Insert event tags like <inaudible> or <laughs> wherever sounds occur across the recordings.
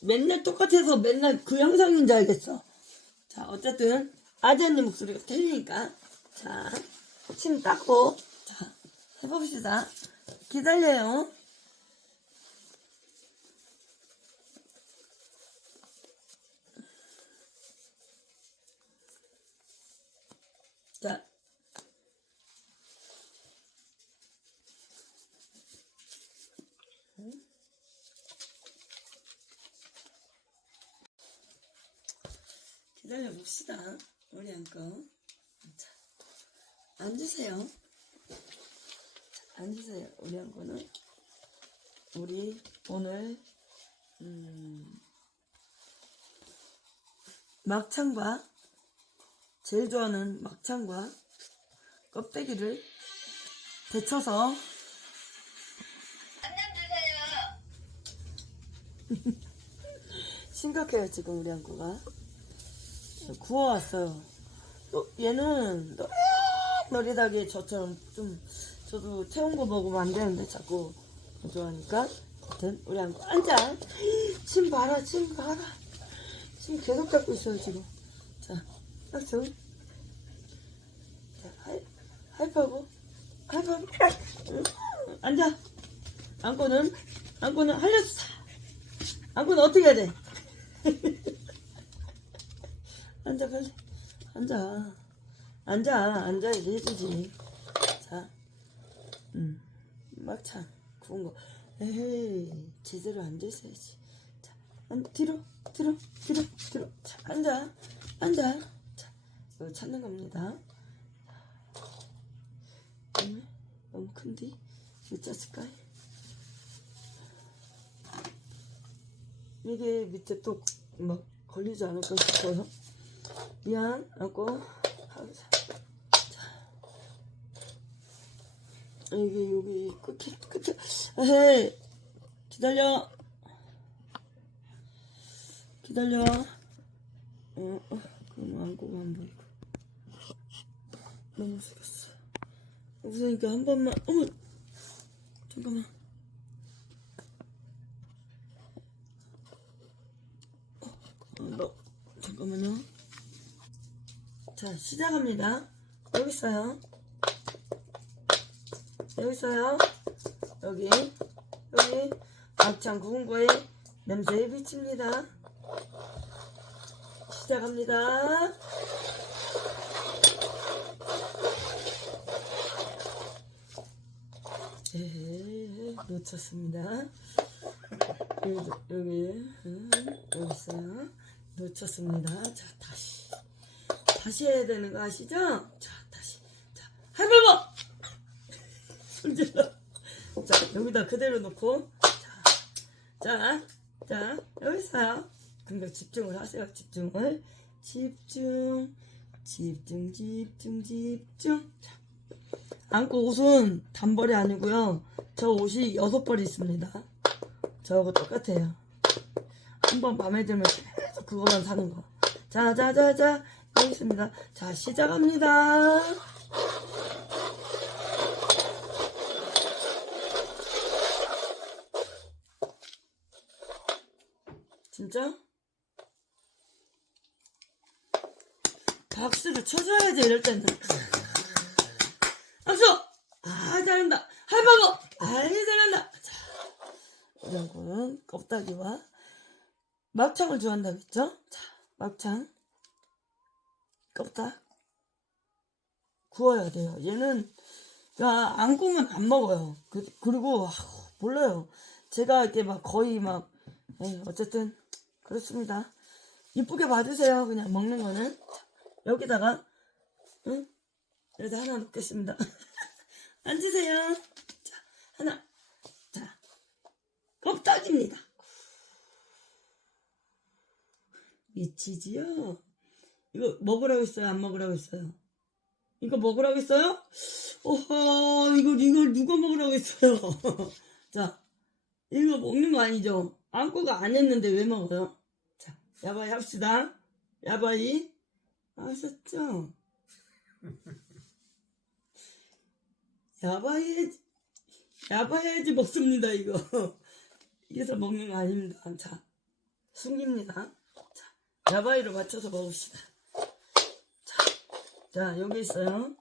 맨날 똑같아서 맨날 그 영상인 줄 알겠어. 자, 어쨌든 아재님 목소리가 들리니까 자, 침 닦고 자, 해봅시다. 기다려요. 자, 봅시다. 우리 안고. 자, 앉으세요. 자, 앉으세요. 우리 안고는 우리 오늘 음, 막창과 제일 좋아하는 막창과 껍데기를 데쳐서 <laughs> 심각해요 지금 우리 안고가 구워왔어요. 또 얘는 노래 노리다게 저처럼 좀 저도 태운 거 먹으면 안 되는데 자꾸 좋아하니까 아무튼 우리 안고 앉아. 침 봐라 침 봐라. 침 계속 잡고 있어요 지금. 자 박수. 자 하이 하이파고 하이파고 응. 앉아. 안고는 안고는 할렸어. 안고는 어떻게 해야 돼? <laughs> 앉아 빨리 앉아. 앉아. 앉아 이제 해주지. 자. 음, 막창 구운 거. 에이. 제대로 앉아 있어야지. 자 앉, 뒤로 뒤로 뒤로 뒤로. 자 앉아. 앉아. 자 이거 찾는 겁니다. 음, 너무 큰디 못 찾을까 이게 밑에 또 막 걸리지 않을까 싶어요 미안 하고 하자. 자. 여기 끝에 끝에. 에헤이. 기다려. 기다려. 어, 어 안고가 안 보이고. 너무 숙였어. 웃으니까 한 번만 어머! 잠깐만 어, 너 잠깐만요 자, 시작합니다. 여기 있어요. 여기 있어요. 여기, 여기, 막창 구운 거에 냄새에 비칩니다. 시작합니다. 에헤이, 놓쳤습니다. 여기, 여기, 음, 여기 있어요. 놓쳤습니다. 자, 다시. 다시 해야 되는 거 아시죠? 자, 다시. 자, 해봐봐! <laughs> 손질러. 자, 여기다 그대로 놓고. 자, 자, 자, 여기 있어요. 근데 집중을 하세요. 집중을. 집중. 집중, 집중, 집중. 자, 안고 옷은 단벌이 아니고요. 저 옷이 여섯 벌 있습니다. 저하고 똑같아요. 한번 마음에 들면 계속 그거만 사는 거. 자, 자, 자, 자. 여기 있습니다. 자, 시작합니다. 진짜? 박수를 쳐줘야지, 이럴 때는. 박수! 아, 잘한다. 할바보! 아이, 잘한다. 자, 이런 거는 껍데기와 막창을 좋아한다고 했죠? 자, 막창. 껍다 구워야 돼요. 얘는 야, 안 구우면 안 먹어요. 그, 그리고 아, 몰라요. 제가 이렇게 막 거의 막 에이, 어쨌든 그렇습니다. 이쁘게 봐주세요. 그냥 먹는 거는 자, 여기다가 응? 여기다 하나 넣겠습니다. <laughs> 앉으세요. 자 하나 자 껍데기입니다. 미치지요? 이거 먹으라고 했어요? 안 먹으라고 했어요? 이거 먹으라고 했어요? 오호, 이걸, 이걸 누가 먹으라고 했어요? <laughs> 자, 이거 먹는 거 아니죠? 안고가 안 했는데 왜 먹어요? 자, 야바이 합시다. 야바이. 아셨죠? 야바이 해야지, 야바이 해야지 먹습니다, 이거. <laughs> 이래서 먹는 거 아닙니다. 자, 숨깁니다. 자, 야바이로 맞춰서 먹읍시다. 자, 자, 여기 있어요.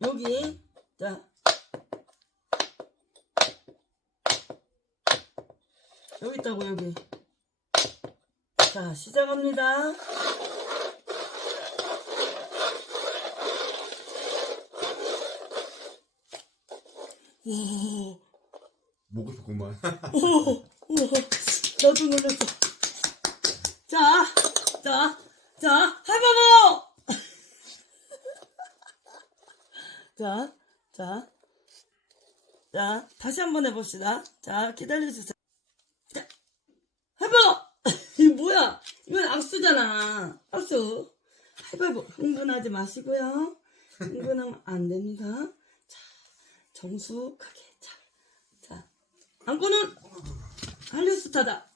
여기, 자. 여기 있다고, 여기. 자, 시작합니다. 와, 먹고 싶구만. 오, <laughs> 우와, 나도 놀랐어. 자, 자, 자, 해봐봐! 자, 자, 자, 다시 한번 해봅시다. 자, 기다려주세요. 자, 해봐! <laughs> 이거 뭐야? 이건 악수잖아. 악수. 해봐봐. 흥분하지 마시고요. 흥분하면 안 됩니다. 자, 정숙하게. 자, 자, 안고는 한류스타다.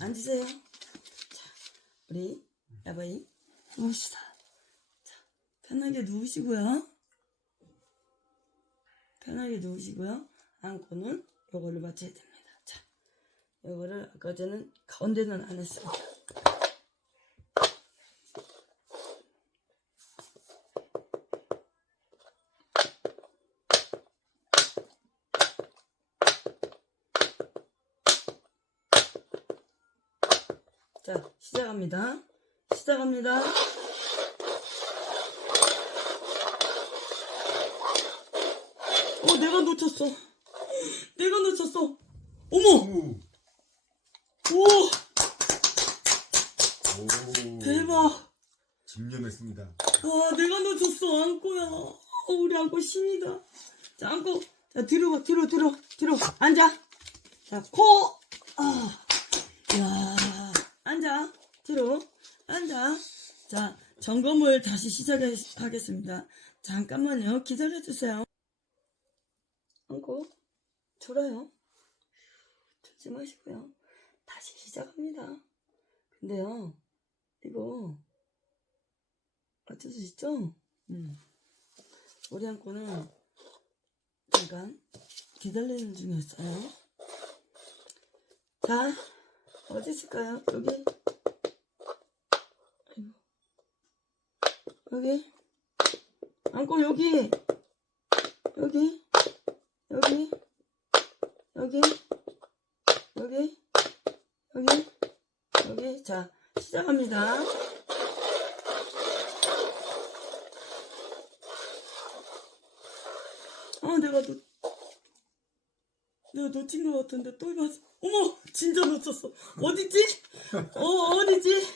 앉으세요. 자, 우리 야바이 누우시다. 자, 편하게 누우시고요. 편하게 누우시고요. 안고는 요거를 맞춰야 됩니다. 자, 요거를 아까 전에 가운데는 안 했습니다. 자, 시작합니다. 시작합니다. 어, 내가 놓쳤어. 내가 놓쳤어. 어머! 오. 오! 오. 대박! 집념했습니다. 아, 내가 놓쳤어. 안고야. 어, 우리 안고 신이다. 자, 안고. 자, 뒤로 가, 뒤로, 뒤로, 뒤로. 앉아. 자, 코. 아. 야 앉아. 뒤로. 앉아. 자, 점검을 다시 시작하겠습니다. 잠깐만요. 기다려주세요. 안고. 졸아요. 졸지 마시고요. 다시 시작합니다. 근데요, 이거, 어쩔 수 있죠? 음. 우리 안고는 잠깐 기다리는 중이었어요. 자, 어디 있을까요? 여기. 여기. 안고. 여기. 여기. 여기. 여기. 여기. 자, 시작합니다. 아, 내가 놓, 내가 놓친 것 같은데 또 봤어. 어머, 진짜 놓쳤어. 어디지? 어, 어디지?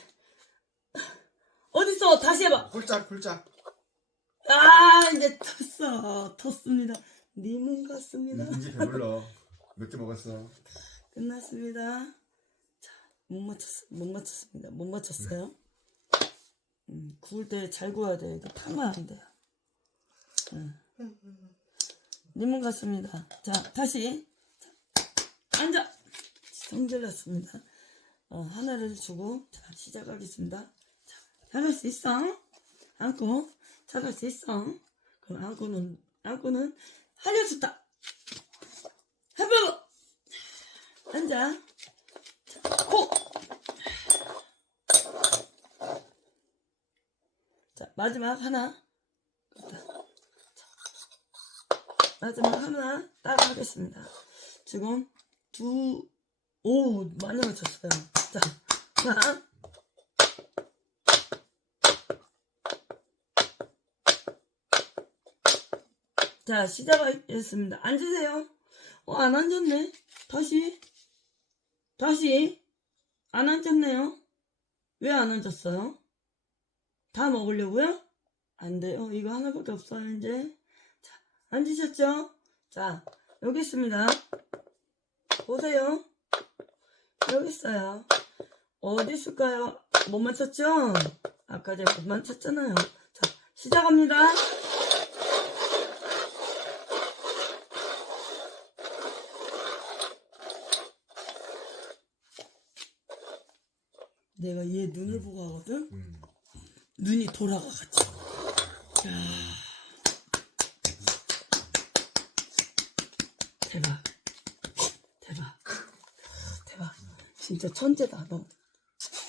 어딨어? 다시 해봐. 홀짝 홀짝. 아, 이제 텄어. 텄습니다. 님은 갔습니다. 이제 배불러. 몇 개 먹었어? 끝났습니다. 자, 못 맞췄, 못 맞췄습니다. 못 맞췄어요. 음, 구울 때 잘 구워야 돼. 이거 타면 안 돼요. 음. 님은 갔습니다. 자, 다시. 자, 앉아! 성질 났습니다. 어, 하나를 주고, 자, 시작하겠습니다. 자, 잘할 수 있어? 안고, 잘할 수 있어? 그럼 안고는, 안고는 하려주다! 해보고! 앉아. 자, 코! 자, 마지막 하나. 마지막 하나 딱 하겠습니다. 지금 두, 오, 많이 맞췄어요. 자, 하나. 자, 시작하겠습니다. 앉으세요. 어, 안 앉았네. 다시. 다시. 안 앉았네요. 왜 안 앉았어요? 다 먹으려고요? 안 돼요. 이거 하나밖에 없어요, 이제. 자, 앉으셨죠? 자, 여기 있습니다. 보세요. 여기 있어요. 어디 있을까요? 못 맞췄죠? 아까 제가 못 맞췄잖아요. 자, 시작합니다. 내가 얘 눈을 보고 하거든? 음. 눈이 돌아가가지고. 자. 대박. 대박. 대박. 진짜 천재다, 너.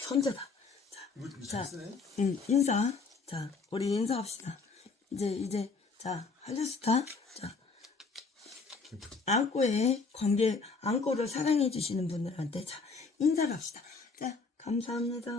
천재다. 자. 잘 쓰네. 응, 인사. 자, 우리 인사합시다. 이제, 이제, 자, 할리스타. 자, 안고에 관계, 안고를 사랑해주시는 분들한테, 자, 인사를 합시다. 자, 감사합니다.